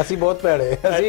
ਅਸੀਂ ਬਹੁਤ ਭੈੜੇ, ਅਸੀਂ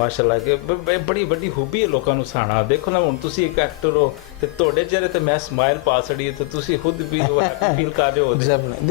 ਮਾਸ਼ਾਅੱਲਾ ਕਿ ਬੜੀ ਵੱਡੀ ਖੂਬੀ ਹੈ ਲੋਕਾਂ ਨੂੰ ਹਸਾਣਾ। ਦੇਖੋ ਨਾ, ਹੁਣ ਤੁਸੀਂ ਇੱਕ ਐਕਟਰ ਹੋ ਤੇ ਤੁਹਾਡੇ ਚਿਹਰੇ ਤੇ ਮੈਂ ਸਮਾਈਲ ਪਾ ਛੜੀ ਤੇ ਤੁਸੀਂ ਖੁਦ ਵੀ ਉਹ ਹੈਪੀ ਫੀਲ ਕਰ ਰਹੇ ਹੋ।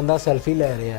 ਬੰਦਾ ਸੈਲਫੀ ਲੈ ਰਿਹਾ,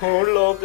ਹੁਣ ਲੋਕ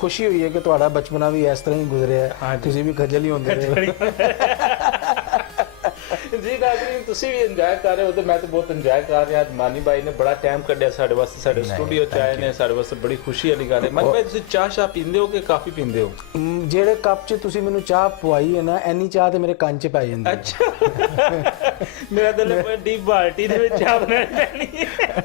ਖੁਸ਼ੀ ਹੋਈ ਹੈ ਕਿ ਤੁਹਾਡਾ ਬਚਪਨਾ ਵੀ ਇਸ ਤਰ੍ਹਾਂ ਹੀ ਗੁਜ਼ਰਿਆ ਹੈ, ਤੁਸੀਂ ਵੀ ਖੱਜਲ ਹੀ ਹੁੰਦੇ ਰਹੇ। ਜੀ ਨਾਜ਼ਰੀਨ, ਤੁਸੀਂ ਵੀ ਇੰਜੋਏ ਕਰ ਰਹੇ ਹੋ ਤੇ ਮੈਂ ਤਾਂ ਬਹੁਤ ਇੰਜੋਏ ਕਰ ਰਿਹਾ। ਮਾਨੀ ਭਾਈ ਨੇ ਬੜਾ ਟਾਈਮ ਕੱਢਿਆ ਸਾਡੇ ਵਾਸਤੇ, ਸਾਡੇ ਸਟੂਡੀਓ ਚ ਆਏ ਨੇ, ਸਾਡੇ ਵਾਸਤੇ ਬੜੀ ਖੁਸ਼ੀ ਵਾਲੀ ਗੱਲ ਹੈ। ਮਾਨੀ ਭਾਈ, ਤੁਸੀਂ ਚਾਹ ਪੀਂਦੇ ਹੋ ਕਿ ਕਾਫੀ ਪੀਂਦੇ ਹੋ? ਜਿਹੜੇ ਕੱਪ 'ਚ ਤੁਸੀਂ ਮੈਨੂੰ ਚਾਹ ਪਵਾਈ ਹੈ ਨਾ, ਐਨੀ ਚਾਹ ਤੇ ਮੇਰੇ ਕੰਨ 'ਚ ਪੈ ਜਾਂਦੀ ਹੈ। ਅੱਛਾ, ਮੇਰਾ ਦਿਲ ਵੱਡੀ ਬਾਲਟੀ ਦੇ ਵਿੱਚ ਚਾਹ ਬਣਾਣੀ ਪੈਣੀ ਹੈ।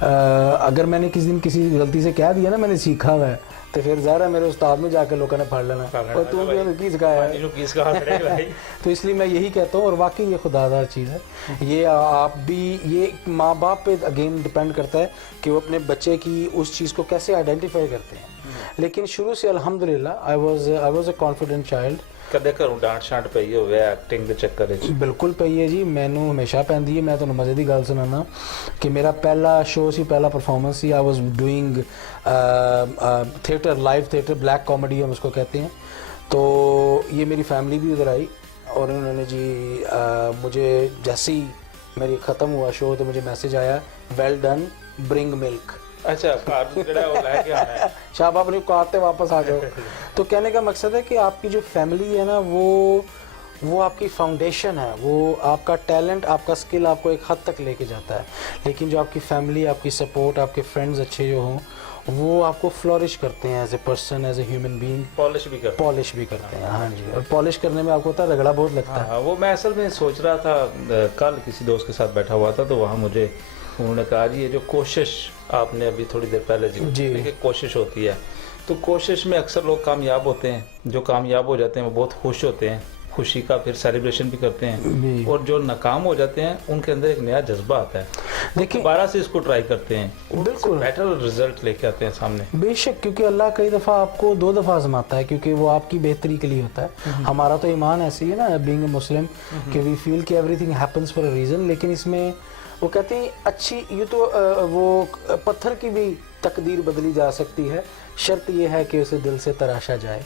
اگر میں نے کسی دن کسی غلطی سے کہہ دیا نا میں نے سیکھا ہوا ہے تو پھر ظاہر ہے میرے استاد میں جا کے لوگوں نے پڑھ لینا اور تو کی سکھایا ہے تو اس لیے میں یہی کہتا ہوں. اور واقعی یہ خدادار چیز ہے. یہ آپ بھی یہ ماں باپ پہ اگین ڈپینڈ کرتا ہے کہ وہ اپنے بچے کی اس چیز کو کیسے آئیڈینٹیفائی کرتے ہیں. لیکن شروع سے الحمدللہ I was a confident child. کدے کروں ڈانٹ شانٹ پئی ہوئے ایکٹنگ دے چکر وچ؟ بالکل پئی ہے جی, مینوں ہمیشہ پیندی ہے. میں تانوں مزے دی گل سنانا کہ میرا پہلا شو سی, پہلا پرفارمنس سی, I was doing theatre, live theatre, black comedy ہم اس کو کہتے ہیں. تو یہ میری فیملی بھی ادھر آئی اور انہوں نے جی مجھے جیسے ہی میری ختم ہوا شو تو مجھے میسج آیا ویل ڈن برنگ ملک. اچھا شاہ اپنی اوقات واپس آ جاؤ. تو کہنے کا مقصد ہے کہ آپ کی جو فیملی ہے نا وہ آپ کی فاؤنڈیشن ہے, وہ آپ کا ٹیلنٹ, آپ کا اسکل آپ کو ایک حد تک لے کے جاتا ہے. لیکن جو آپ کی فیملی, آپ کی سپورٹ, آپ کے فرینڈز اچھے جو ہوں وہ آپ کو فلورش کرتے ہیں as a person, as a human being, polish بھی کرتے ہیں. ہاں جی, اور پالش کرنے میں آپ کو ہوتا ہے رگڑا بہت لگتا ہے. وہ میں اصل میں سوچ رہا تھا, کل کسی دوست کے ساتھ بیٹھا ہوا تھا تو وہاں مجھے انہوں نے کہا جی یہ جو کوشش آپ نے ابھی تھوڑی دیر پہلے کہ کوشش ہوتی ہے, تو کوشش میں اکثر لوگ کامیاب ہوتے ہیں. جو کامیاب ہو جاتے ہیں وہ بہت خوش ہوتے ہیں, خوشی کا پھر سیلیبریشن بھی کرتے ہیں. اور جو ناکام ہو جاتے ہیں ان کے اندر ایک نیا جذبہ آتا ہے, دیکھیں دوبارہ سے اس کو ٹرائی کرتے ہیں, بالکل بیٹر رزلٹ لے کے آتے ہیں سامنے. بے شک, کیونکہ اللہ کئی دفعہ آپ کو 2 دفعہ آزماتا ہے کیونکہ وہ آپ کی بہتری کے لیے ہوتا ہے. ہمارا تو ایمان ایسی ہے نا بینگ اے مسلم کہ وی فیل کہ every thing happens for a reason. لیکن اس میں وہ کہتے ہیں اچھی, یہ تو وہ پتھر کی بھی تقدیر بدلی جا سکتی ہے, شرط یہ ہے کہ اسے دل سے تراشا جائے.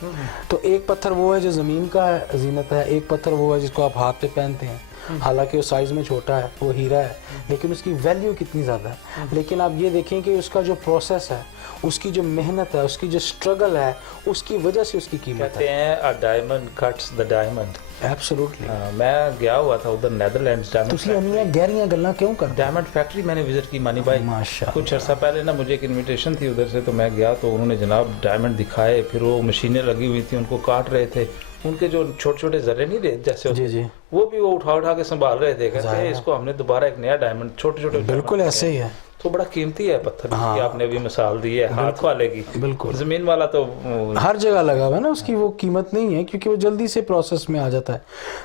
تو ایک پتھر وہ ہے جو زمین کا زینت ہے, ایک پتھر وہ ہے جس کو آپ ہاتھ پہ پہنتے ہیں, حالانکہ وہ سائز میں چھوٹا ہے, وہ ہیرا ہے, لیکن اس کی ویلیو کتنی زیادہ ہے. لیکن آپ یہ دیکھیں کہ اس کا جو پروسیس ہے, اس کی جو محنت ہے, اس کی جو اسٹرگل ہے, اس کی وجہ سے اس کی قیمت ہے. کہتے ہیں a diamond cuts the diamond. Absolutely. میں گیا ہوا تھا ادھر نیدرلینڈز, تسی انیاں گہریاں گلاں کیوں کر ڈائمنڈ فیکٹری میں نے وزٹ کی مانی بھائی. کچھ عرصہ پہلے نا مجھے ایک انویٹیشن تھی ادھر سے, تو میں گیا تو انہوں نے جناب ڈائمنڈ دکھائے, پھر وہ مشینیں لگی ہوئی تھیں ان کو کاٹ رہے تھے, ان کے جو چھوٹے چھوٹے ذرے نہیں رہے جیسے وہ بھی وہ اٹھا کے سنبھال رہے تھے, کہتے ہیں اس کو ہم نے دوبارہ ایک نیا ڈائمنڈ چھوٹے چھوٹے. بالکل ایسے ہی ہے, تو بڑا قیمتی ہے پتھر, آپ نے بھی مثال دی ہے ہاتھ والے کی. بالکل, زمین والا تو ہر جگہ لگا ہوا ہے نا, اس کی وہ قیمت نہیں ہے کیونکہ وہ جلدی سے پروسیس میں آ جاتا ہے.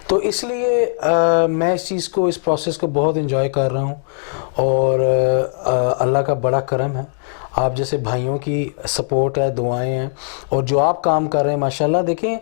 تو اس لیے میں اس چیز کو, اس پروسیس کو بہت انجوائے کر رہا ہوں. اور اللہ کا بڑا کرم ہے, آپ جیسے بھائیوں کی سپورٹ ہے, دعائیں ہیں, اور جو آپ کام کر رہے ہیں ماشاءاللہ. دیکھیں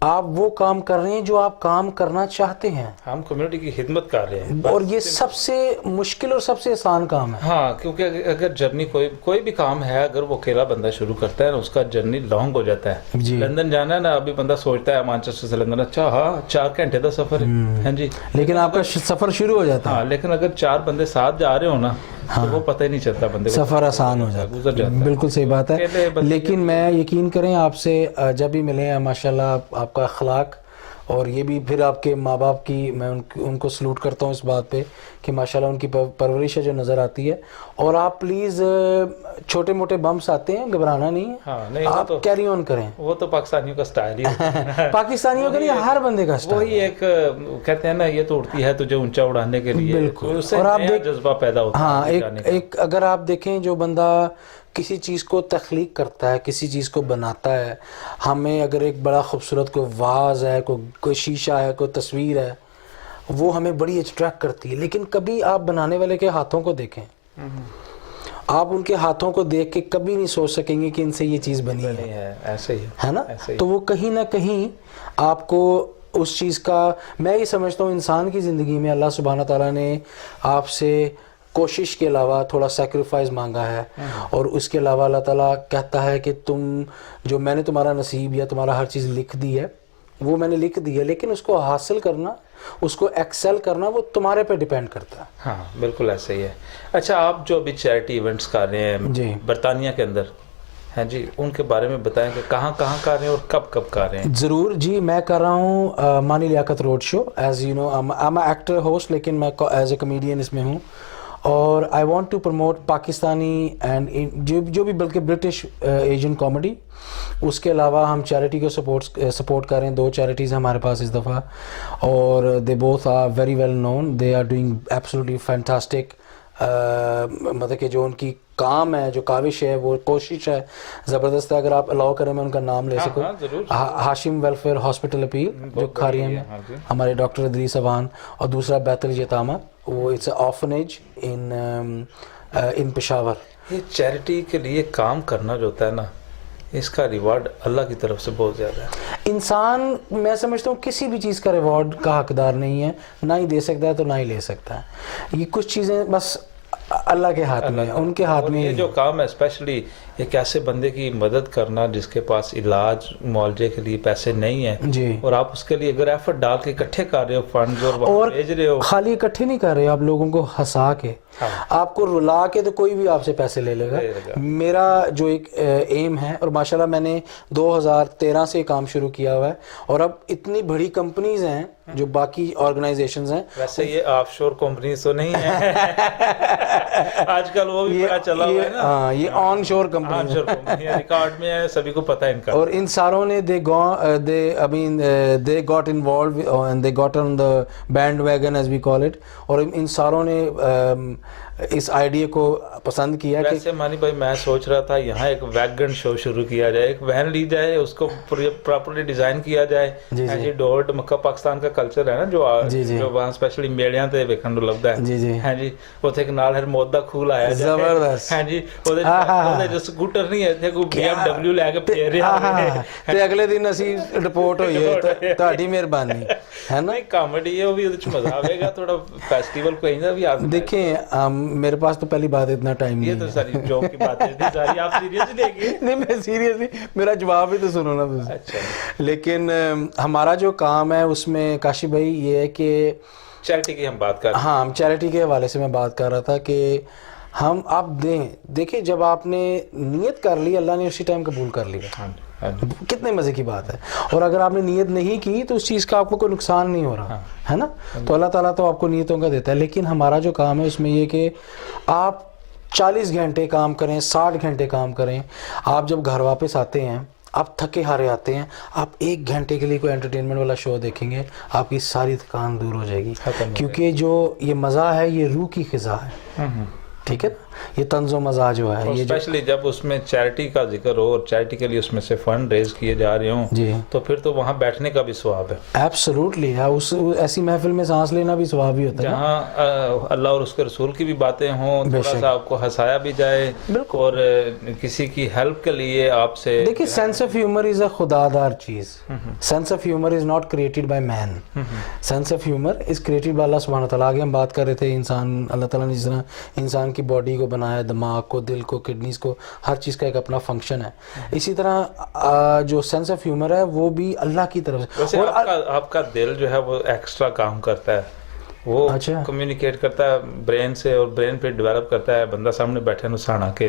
آپ وہ کام کر رہے ہیں جو آپ کام کرنا چاہتے ہیں, ہم کمیونٹی کی خدمت کر رہے ہیں, اور یہ سب سے مشکل اور سب سے آسان کام ہے. ہاں, کیونکہ اگر جرنی کوئی بھی کام ہے, اگر وہ اکیلا بندہ شروع کرتا ہے نا, اس کا جرنی لانگ ہو جاتا ہے. لندن جانا ہے نا, ابھی بندہ سوچتا ہے مانچسٹر سے لندن, اچھا ہاں 4 گھنٹے کا سفر ہے, ہاں جی, لیکن آپ کا سفر شروع ہو جاتا ہے. ہاں, لیکن اگر 4 بندے ساتھ جا رہے ہو نا تو وہ پتہ ہی نہیں چلتا, بندے سفر آسان ہو جاتا ہے, گزر جاتا ہے. بالکل صحیح بات ہے. لیکن میں یقین کریں آپ سے جب بھی ملے ہیں ماشاءاللہ, آپ کا اخلاق اور یہ بھی پھر آپ کے ماں باپ کی میں ان کو سلوٹ کرتا ہوں اس بات پہ کہ ماشاءاللہ ان کی پرورش ہے جو نظر آتی ہے. اور آپ پلیز چھوٹے موٹے بمپس آتے ہیں, گھبرانا نہیں ہے, آپ کیری آن کریں. وہ تو پاکستانیوں کا سٹائل ہی ہے, پاکستانیوں کا نہیں, ہر بندے کا سٹائل. وہی ایک کہتے ہیں نا, یہ تو اڑتی ہے تجھے اونچا اڑانے کے لیے. بالکل, اور آپ جذبہ پیدا ہوتا ہے. ہاں, ایک اگر آپ دیکھیں جو بندہ کسی چیز کو تخلیق کرتا ہے, کسی چیز کو بناتا ہے, ہمیں اگر ایک بڑا خوبصورت کوئی واز ہے, کوئی شیشہ ہے, کوئی تصویر ہے, وہ ہمیں بڑی اٹریکٹ کرتی ہے. لیکن کبھی آپ بنانے والے کے ہاتھوں کو دیکھیں, آپ ان کے ہاتھوں کو دیکھ کے کبھی نہیں سوچ سکیں گے کہ ان سے یہ چیز بنی ہے. ایسے ہی ہے نا, تو وہ کہیں نہ کہیں آپ کو اس چیز کا, میں یہ سمجھتا ہوں انسان کی زندگی میں اللہ سبحانہ تعالیٰ نے آپ سے کوشش کے علاوہ تھوڑا سیکریفائز مانگا ہے, اور اس کے علاوہ اللہ تعالیٰ کہتا ہے کہ تم جو میں نے تمہارا نصیب یا تمہارا ہر چیز لکھ دی ہے وہ میں نے لکھ دی ہے, لیکن اس کو حاصل کرنا, اس کو ایکسل کرنا وہ تمہارے پہ ڈیپینڈ کرتا ہے. ہاں بالکل ایسے ہی ہے. اچھا, آپ جو ابھی چیریٹی ایونٹس کر رہے ہیں جی برطانیہ کے اندر, ہاں جی, ان کے بارے میں بتائیں کہ کہاں کہاں کر رہے ہیں اور کب کب کر رہے ہیں. ضرور جی, میں کر رہا ہوں Mani Liaquat road show, as you know I am a actor host, لیکن میں ایز اے کمیڈین اس میں ہوں. اور I want to promote Pakistani and جو بھی بلکہ برٹش ایشین کامیڈی. اس کے علاوہ ہم چیریٹی کو سپورٹ کر رہے ہیں. 2 چیریٹیز ہیں ہمارے پاس اس دفعہ, اور they both are very well known, they are doing absolutely fantastic مطلب کہ جو ان کی کام ہے, جو کاوش ہے, وہ کوشش ہے زبردست ہے. اگر آپ الاؤ کریں میں ان کا نام لے سکوں, ہاشم ویلفیئر ہاسپٹل اپیل جو کھاریا میں, ہمارے ڈاکٹر ادریس اوان, اور دوسرا بیت الیتامہ, وہ اٹس اے آرفنیج ان پشاور. یہ چیریٹی کے لیے کام کرنا جو ہوتا ہے نا, اس کا ریوارڈ اللہ کی طرف سے بہت زیادہ ہے. انسان میں سمجھتا ہوں کسی بھی چیز کا ریوارڈ کا حقدار نہیں ہے, نہ ہی دے سکتا ہے تو نہ ہی لے سکتا ہے. یہ کچھ چیزیں بس اللہ کے ہاتھ میں, ان کے ہاتھ میں. یہ جو کام ہے اسپیشلی ایک ایسے بندے کی مدد کرنا جس کے پاس علاج معالجے کے لیے پیسے نہیں ہیں جی, اور آپ اس کے لیے اگر ایفرٹ ڈال کے اکٹھے کر رہے ہو فنڈز اور بھیج رہے ہو, خالی اکٹھے نہیں کر رہے آپ لوگوں کو ہنسا کے, آپ کو رلا کے تو کوئی بھی آپ سے پیسے لے لے گا. میرا جو ایک ایم ہے, اور ماشاءاللہ میں نے 2013 سے کام شروع کیا ہوا ہے, اور اب اتنی بڑی کمپنیز ہیں جو باقی آرگنائزیشنز ہیں. ویسے یہ آف شور کمپنیز تو نہیں ہیں آج کل, وہ بھی بڑا چلا ہوا ہے نا. ہاں, یہ آن شور کمپنی ریکارڈ میں ہے, سبھی کو پتہ ہے ان کا. اور ان ساروں نے they got involved and they got on the bandwagon as we call it, اور ان ساروں نے اس آئیڈیا کو پسند کیا. ویسے مانی بھائی میں سوچ رہا تھا یہاں ایک ویگن شو شروع کیا جائے, ایک وین لی جائے, اس کو پراپرلی ڈیزائن کیا جائے. جی ڈوٹ مکہ پاکستان کا کلچر ہے نا, جو وہاں اسپیشلی میڑیاں تے ویکھن نوں لبدا ہے. جی ہاں جی, اوتھے ایک نال ہر مودا کھول آیا جائے. زبردست. ہاں جی, اودے جو سکوٹر نہیں ہے تے کوئی BMW لے کے پھیر رہا ہے, تے اگلے دن اسی رپورٹ ہوئی ہے, تہاڈی مہربانی ہے نا. کامیڈی ہے, وہ بھی وچ مزہ آوے گا, تھوڑا فیسٹیول کوئی نہ بھی. آپ دیکھیں میرے پاس تو پہلی بات اتنا ٹائم نہیں ہے, یہ تو ساری جوک کی باتیں تھی ساری, آپ سیریس لے گئے. نہیں میں سیریس نہیں, میرا جواب ہی تو سنو نا تم. اچھا, لیکن ہمارا جو کام ہے اس میں کاشف بھائی یہ ہے کہ چیریٹی کی ہم بات کر رہے ہیں. ہاں, ہم چیریٹی کے حوالے سے میں بات کر رہا تھا کہ ہم آپ دیکھیں جب آپ نے نیت کر لی, اللہ نے اسی ٹائم قبول کر لیا. کتنے مزے کی بات ہے. اور اگر آپ نے نیت نہیں کی تو اس چیز کا آپ کو کوئی نقصان نہیں ہو رہا ہے نا, تو اللہ تعالیٰ تو آپ کو نیتوں کا دیتا ہے. لیکن ہمارا جو کام ہے اس میں یہ کہ آپ 40 گھنٹے کام کریں, 60 گھنٹے کام کریں, آپ جب گھر واپس آتے ہیں آپ تھکے ہارے آتے ہیں, آپ 1 گھنٹے کے لیے کوئی انٹرٹینمنٹ والا شو دیکھیں گے, آپ کی ساری تھکان دور ہو جائے گی. کیونکہ جو یہ مزہ ہے یہ روح کی غذا ہے, ٹھیک ہے نا, یہ طنز و مزہ جو ہے, یہ اسپیشلی جب اس میں چیریٹی کا ذکر ہو اور چیریٹی کے لیے اس میں سے فنڈ ریز کیے جا رہے ہوں, جی, تو پھر تو وہاں بیٹھنے کا بھی ثواب ہے. ایبسولوٹلی, اس ایسی محفل میں سانس لینا بھی ثواب ہی ہوتا ہے جہاں اللہ اور اس کے رسول کی بھی باتیں ہوں, تھوڑا سا آپ کو ہنسایا بھی جائے, اور کسی کی ہیلپ کے لیے آپ سے. دیکھیں sense of humour is a خدا دار چیز. Sense of humour is not created by man, sense of humour is created by اللہ سبحانہ تعالیٰ. آگے ہم بات کر رہے تھے انسان, اللہ تعالیٰ نے جس طرح انسان کی باڈی کو بنایا, دماغ کو, دل کو, کڈنیز کو, ہر چیز کا ایک اپنا فنکشن ہے. اسی طرح جو سینس آف ہیومر ہے وہ بھی اللہ کی طرف سے. آپ کا دل جو ہے وہ ایکسٹرا کام کرتا ہے, وہ کمیونیکیٹ کرتا ہے برین سے, اور برین پہ ڈیولپ کرتا ہے. بندہ سامنے بیٹھے نو سانا کے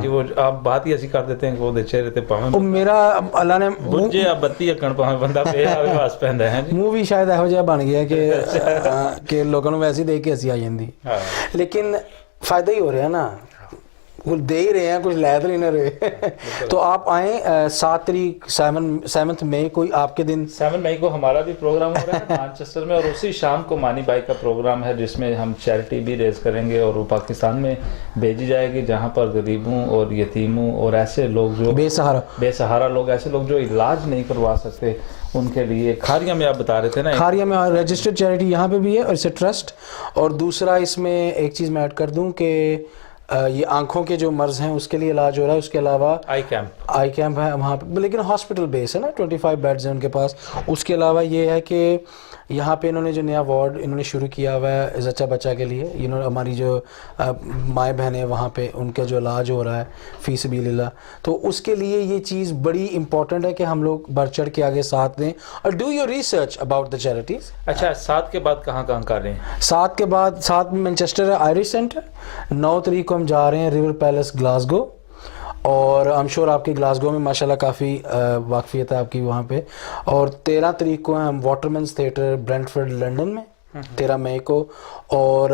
جی, وہ آپ بات ہی ایسی کر دیتے ہیں کہ وہ دے چہرے تے پاویں میرا اللہ نے بجے بتی اکن پاویں بندہ پہ آوے واس پیندا ہے. منہ بھی شاید ایہو جہا بن گیا کہ لوگوں نوں ویسے دیکھ کے ہنسی آ جاندی, لیکن فائدہ ہی ہو رہا ہے نا, وہ دے ہی رہے ہیں, کچھ لے تو نہیں نہ رہے. تو آپ آئیں 7 تاریخ 7 مئی کو آپ کے دن 7 مئی کو ہمارا بھی پروگرام ہو رہا ہے مانچسٹر میں, اور اسی شام کو مانی بھائی کا پروگرام ہے جس میں ہم چیریٹی بھی ریز کریں گے, اور وہ پاکستان میں بھیجی جائے گی جہاں پر غریبوں اور یتیموں اور ایسے لوگ جو بے سہارا لوگ, ایسے لوگ جو علاج نہیں کروا سکتے, ان کے لیے. کھاریاں میں آپ بتا رہے تھے نا, کھاریاں میں رجسٹرڈ چیریٹی یہاں پہ بھی ہے, اور اسے ٹرسٹ. اور دوسرا اس میں ایک چیز میں ایڈ کر دوں کہ یہ آنکھوں کے جو مرض ہیں اس کے لیے علاج ہو رہا ہے. اس کے علاوہ آئی کیمپ ہے وہاں پہ, لیکن ہاسپٹل بیس ہے نا, 25 بیڈز ہیں ان کے پاس. اس کے علاوہ یہ ہے کہ یہاں پہ انہوں نے جو نیا وارڈ انہوں نے شروع کیا ہوا ہے زچہ بچہ کے لیے, ہماری جو مائیں بہنیں وہاں پہ ان کا جو علاج ہو رہا ہے فی سبیل اللہ, تو اس کے لیے یہ چیز بڑی امپورٹنٹ ہے کہ ہم لوگ بڑھ چڑھ کے آگے ساتھ دیں, اور do your research about the charities. اچھا, 7 کے بعد کہاں کر رہے ہیں؟ 7 کے بعد 7 میں مینچسٹر ہے آئرش سینٹر. 9 تاریخ کو ہم جا رہے ہیں ریور پیلس گلاسگو, اور I'm sure آپ کی گلاسگو میں ماشاءاللہ کافی واقفیت ہے آپ کی وہاں پہ. اور 13 تاریخ کو ہم واٹرمنس تھیٹر برینٹفورڈ لنڈن میں 13 مئی کو, اور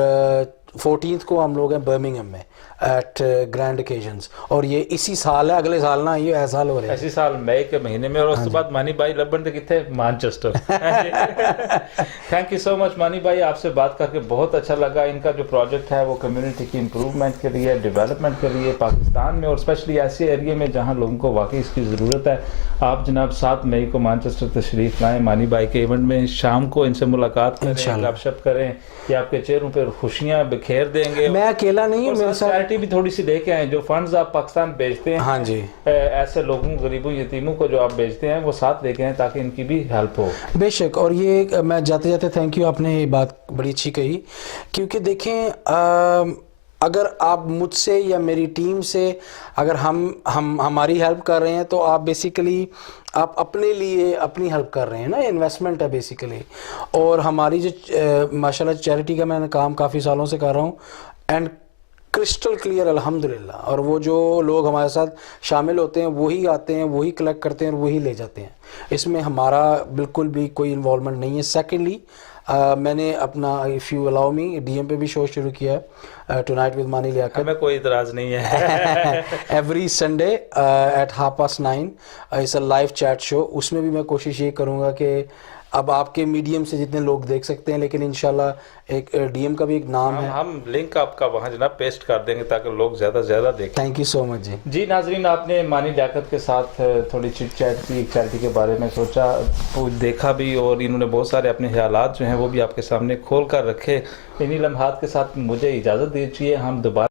14 کو ہم لوگ ہیں برمنگھم میں. at grand occasions. اور یہ اسی سال ہے, اگلے سال نہ, یہ ایسا سال ہو رہا ہے اسی سال مئی کے مہینے میں, اور اس کے بعد مانی بھائی لبن تھے کتنے, مانچسٹر. تھینک یو سو مچ مانی بھائی, آپ سے بات کر کے بہت اچھا لگا. ان کا جو پروجیکٹ ہے وہ کمیونٹی کی امپروومنٹ کے لیے, ڈیولپمنٹ کے لیے پاکستان میں, اور اسپیشلی ایسے ایریے میں جہاں لوگوں کو واقعی اس کی ضرورت ہے. آپ جناب 7 مئی کو مانچسٹر تشریف لائیں مانی بھائی کے ایونٹ میں, شام کو ان سے ملاقات کریں, گپ شپ کریں, یہ آپ کے چہروں پہ خوشیاں بکھیر دیں گے. میں اکیلا نہیں ہوں, میرے ساتھ چیریٹی بھی تھوڑی سی لے کے آئیں, جو فنڈز آپ پاکستان بھیجتے ہیں, ہاں جی, ایسے لوگوں, غریبوں, یتیموں کو جو آپ بھیجتے ہیں, وہ ساتھ لے کے آئیں تاکہ ان کی بھی ہیلپ ہو. بے شک. اور یہ میں جاتے جاتے تھینک یو, آپ نے یہ بات بڑی اچھی کہی, کیونکہ دیکھیں اگر آپ مجھ سے یا میری ٹیم سے اگر ہماری ہیلپ کر رہے ہیں تو آپ بیسیکلی آپ اپنے لیے اپنی ہیلپ کر رہے ہیں نا, انویسٹمنٹ ہے بیسیکلی. اور ہماری جو ماشاءاللہ چیریٹی کا میں کام کافی سالوں سے کر رہا ہوں, اینڈ کرسٹل کلیئر الحمدللہ. اور وہ جو لوگ ہمارے ساتھ شامل ہوتے ہیں وہی آتے ہیں, وہی کلیکٹ کرتے ہیں اور وہی لے جاتے ہیں. اس میں ہمارا بالکل بھی کوئی انوالومنٹ نہیں ہے. سیکنڈلی میں نے اپنا if you allow me D M پہ بھی شو شروع کیا ہے, ٹو نائٹ ود مانی لیاقت. ہمیں کوئی اعتراض نہیں ہے. Every Sunday at 9:30 it's a live chat show. اس میں بھی میں کوشش یہ کروں گا کہ اب آپ کے میڈیم سے جتنے لوگ دیکھ سکتے ہیں, لیکن انشاءاللہ ایک ڈی ایم کا بھی ایک نام ہے, ہم لنک آپ کا وہاں جناب پیسٹ کر دیں گے تاکہ لوگ زیادہ سے زیادہ دیکھیں. تھینک یو سو مچ جی. جی ناظرین, آپ نے مانی لیاقت کے ساتھ تھوڑی چٹ چیٹ کی, ایک چیریٹی کے بارے میں سوچا, دیکھا بھی, اور انہوں نے بہت سارے اپنے خیالات جو ہیں وہ بھی آپ کے سامنے کھول کر رکھے. انہی لمحات کے ساتھ مجھے اجازت دیجیے, ہم دوبارہ